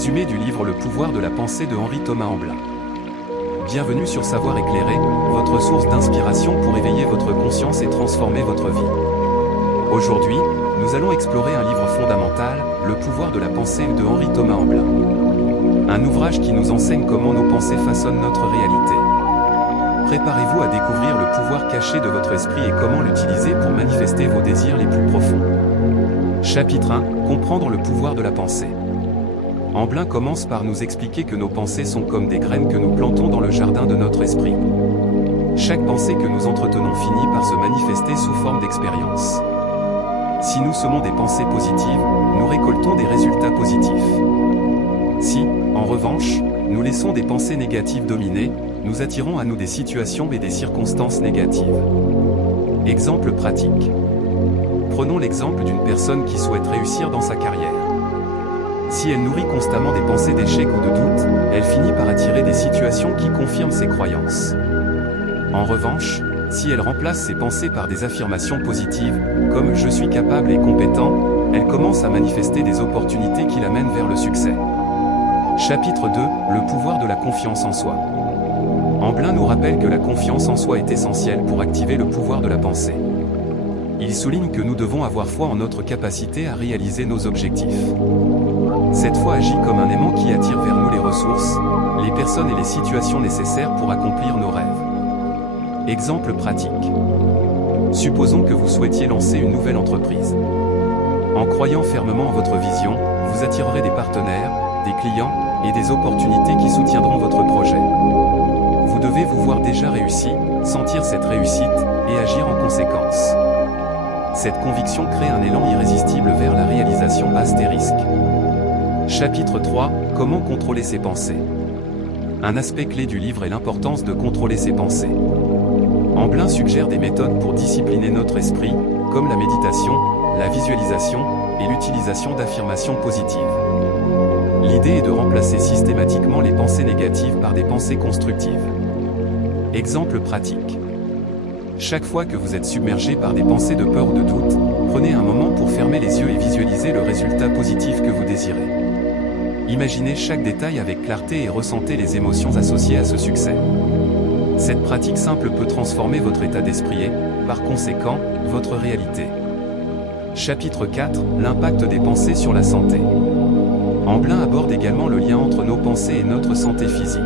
Résumé du livre Le pouvoir de la pensée de Henri Thomas Amblin. Bienvenue sur Savoir éclairé, votre source d'inspiration pour éveiller votre conscience et transformer votre vie. Aujourd'hui, nous allons explorer un livre fondamental, Le pouvoir de la pensée de Henri Thomas Amblin. Un ouvrage qui nous enseigne comment nos pensées façonnent notre réalité. Préparez-vous à découvrir le pouvoir caché de votre esprit et comment l'utiliser pour manifester vos désirs les plus profonds. Chapitre 1, Comprendre le pouvoir de la pensée. Amblin commence par nous expliquer que nos pensées sont comme des graines que nous plantons dans le jardin de notre esprit. Chaque pensée que nous entretenons finit par se manifester sous forme d'expérience. Si nous semons des pensées positives, nous récoltons des résultats positifs. Si, en revanche, nous laissons des pensées négatives dominer, nous attirons à nous des situations et des circonstances négatives. Exemple pratique. Prenons l'exemple d'une personne qui souhaite réussir dans sa carrière. Si elle nourrit constamment des pensées d'échec ou de doute, elle finit par attirer des situations qui confirment ses croyances. En revanche, si elle remplace ses pensées par des affirmations positives, comme « je suis capable et compétent », elle commence à manifester des opportunités qui l'amènent vers le succès. Chapitre 2, Le pouvoir de la confiance en soi. Amblin nous rappelle que la confiance en soi est essentielle pour activer le pouvoir de la pensée. Il souligne que nous devons avoir foi en notre capacité à réaliser nos objectifs. Cette foi agit comme un aimant qui attire vers nous les ressources, les personnes et les situations nécessaires pour accomplir nos rêves. Exemple pratique. Supposons que vous souhaitiez lancer une nouvelle entreprise. En croyant fermement en votre vision, vous attirerez des partenaires, des clients et des opportunités qui soutiendront votre projet. Vous devez vous voir déjà réussi, sentir cette réussite et agir en conséquence. Cette conviction crée un élan irrésistible vers la réalisation astérisque. Chapitre 3, Comment contrôler ses pensées. Un aspect clé du livre est l'importance de contrôler ses pensées. Amblin suggère des méthodes pour discipliner notre esprit, comme la méditation, la visualisation et l'utilisation d'affirmations positives. L'idée est de remplacer systématiquement les pensées négatives par des pensées constructives. Exemple pratique. Chaque fois que vous êtes submergé par des pensées de peur ou de doute, prenez un moment pour fermer les yeux et visualiser le résultat positif que vous désirez. Imaginez chaque détail avec clarté et ressentez les émotions associées à ce succès. Cette pratique simple peut transformer votre état d'esprit et, par conséquent, votre réalité. Chapitre 4, L'impact des pensées sur la santé. Amblin aborde également le lien entre nos pensées et notre santé physique.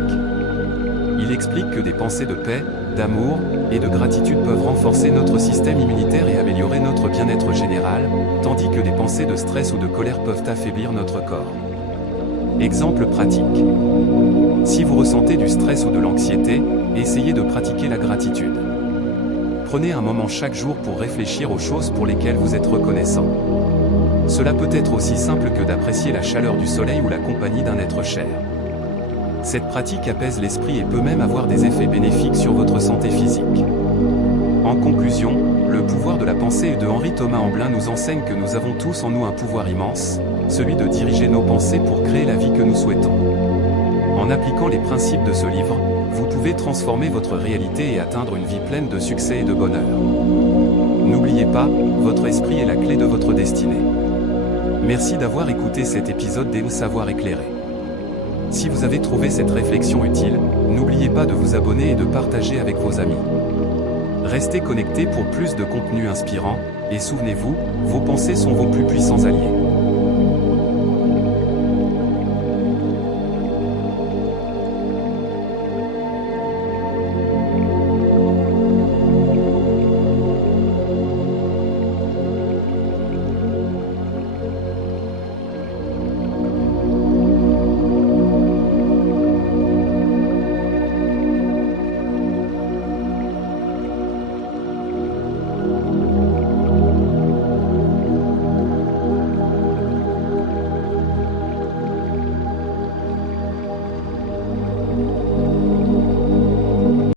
Il explique que des pensées de paix, d'amour et de gratitude peuvent renforcer notre système immunitaire et améliorer notre bien-être général, tandis que des pensées de stress ou de colère peuvent affaiblir notre corps. Exemple pratique. Si vous ressentez du stress ou de l'anxiété, essayez de pratiquer la gratitude. Prenez un moment chaque jour pour réfléchir aux choses pour lesquelles vous êtes reconnaissant. Cela peut être aussi simple que d'apprécier la chaleur du soleil ou la compagnie d'un être cher. Cette pratique apaise l'esprit et peut même avoir des effets bénéfiques sur votre santé physique. En conclusion, le pouvoir de la pensée de Henri Thomas Amblin nous enseigne que nous avons tous en nous un pouvoir immense, celui de diriger nos pensées pour créer la vie que nous souhaitons. En appliquant les principes de ce livre, vous pouvez transformer votre réalité et atteindre une vie pleine de succès et de bonheur. N'oubliez pas, votre esprit est la clé de votre destinée. Merci d'avoir écouté cet épisode des Savoir éclairé. Si vous avez trouvé cette réflexion utile, n'oubliez pas de vous abonner et de partager avec vos amis. Restez connectés pour plus de contenu inspirant, et souvenez-vous, vos pensées sont vos plus puissants alliés.